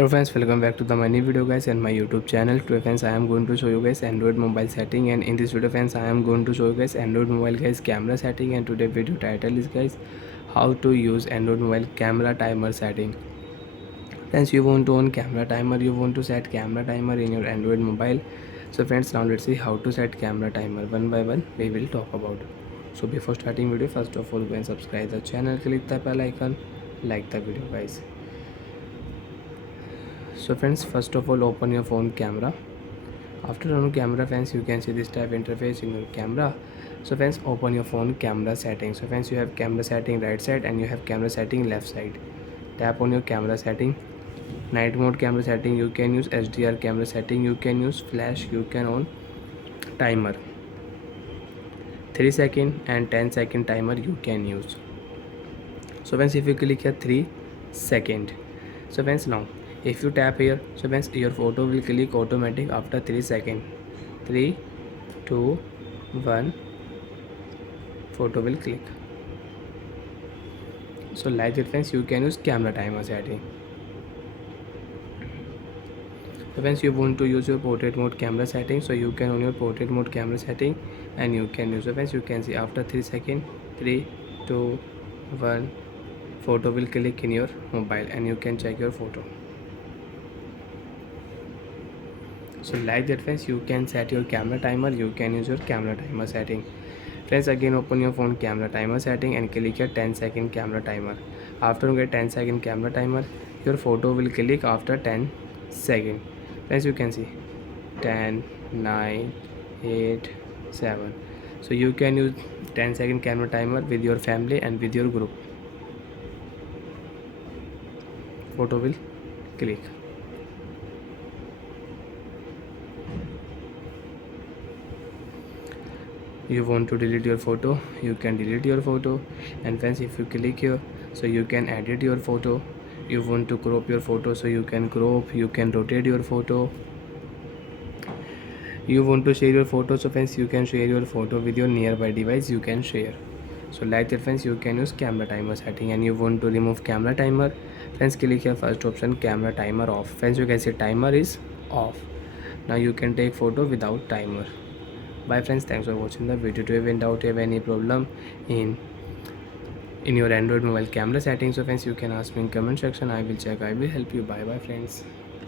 Hello friends, welcome back to the my new video guys and my YouTube channel. Today friends, I am going to show you guys Android mobile setting, and in this video friends, I am going to show you guys Android mobile guys camera setting, and today video title is guys how to use Android mobile camera timer setting. Friends, you want to on camera timer, you want to set camera timer in your Android mobile. So friends, now let's see how to set camera timer. One by one we will talk about. So before starting video, first of all go and subscribe the channel, click the bell icon, like the video guys. So friends, first of all open your phone camera. After on camera friends, you can see this type interface in your camera. So friends, open your phone camera settings. So friends, you have camera setting right side and you have camera setting left side. Tap on your camera setting. Night mode camera setting, you can use HDR camera setting, you can use flash, you can on timer. 3-second and 10-second timer you can use. So friends, if you click here 3 second, so friends, now if you tap here, so friends, your photo will click automatic after 3 seconds. 3 2 1, photo will click. So like that friends, you can use camera timer setting. So friends, you want to use your portrait mode camera setting, so you can on your portrait mode camera setting and you can use. So friends, you can see after 3 seconds, 3 2 1, photo will click in your mobile and you can check your photo. So like that friends, you can set your camera timer, you can use your camera timer setting. Friends, again open your phone camera timer setting and click here 10-second camera timer. After you get 10-second camera timer, your photo will click after 10 seconds. Friends, you can see 10 9 8 7. So you can use 10-second camera timer with your family and with your group. Photo will click. You want to delete your photo, you can delete your photo. And friends, if you click here, so you can edit your photo. You want to crop your photo, so you can crop, you can rotate your photo. You want to share your photo, so friends, you can share your photo with your nearby device, you can share. So like that friends, you can use camera timer setting. And you want to remove camera timer, friends, click here first option, camera timer off. Friends, you can see timer is off. Now you can take photo without timer. Bye friends, thanks for watching the video. Do you have any doubt, have any problem in your Android mobile camera settings? So friends, you can ask me in comment section, I will check, I will help you. Bye bye friends.